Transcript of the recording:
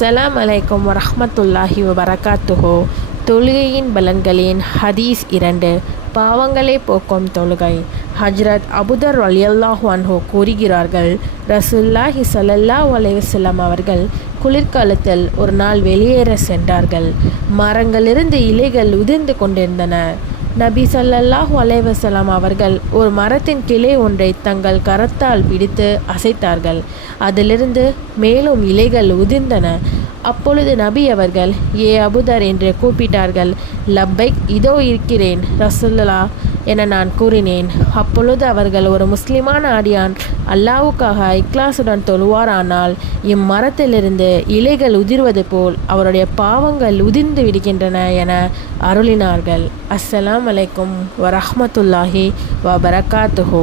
அஸ்ஸலாம் அலைக்கும் வரஹ்மத்துல்லாஹி வபரகாத்துஹு. தொழுகையின் பலன்களின் ஹதீஸ் 2. பாவங்களை போக்கும் தொழுகை. ஹஜ்ரத் அபூதர் ரலியல்லாஹு அன்ஹு கூறுகிறார்கள், ரசூலுல்லாஹி ஸல்லல்லாஹு அலைஹி வஸல்லம் அவர்கள் குளிர்காலத்தில் ஒரு நாள் வெளியேற சென்றார்கள். மரங்களிலிருந்து இலைகள் உதிர்ந்து கொண்டிருந்தன. நபி ஸல்லல்லாஹு அலைஹி வஸல்லம் அவர்கள் ஒரு மரத்தின் கிளை ஒன்றை தங்கள் கரத்தால் பிடித்து அசைத்தார்கள். அதிலிருந்து மேலும் இலைகள் உதிர்ந்தன. அப்பொழுது நபி அவர்கள், ஏ அபூதர் என்று கூப்பிட்டார்கள். லப்பைக், இதோ இருக்கிறேன் ரசூலுல்லாஹ் என நான் கூறினேன். அப்பொழுது அவர்கள், ஒரு முஸ்லிமான அடியான் அல்லாஹ்வுக்காக இக்லாசுடன் தொழுவாரானால் இம்மரத்திலிருந்து இலைகள் உதிர்வது போல் அவருடைய பாவங்கள் உதிர்ந்து விடுகின்றன என அருளினார்கள். அஸ்ஸலாம் அலைக்கும் வரஹ்மத்துல்லாஹி வபரகாத்துஹு.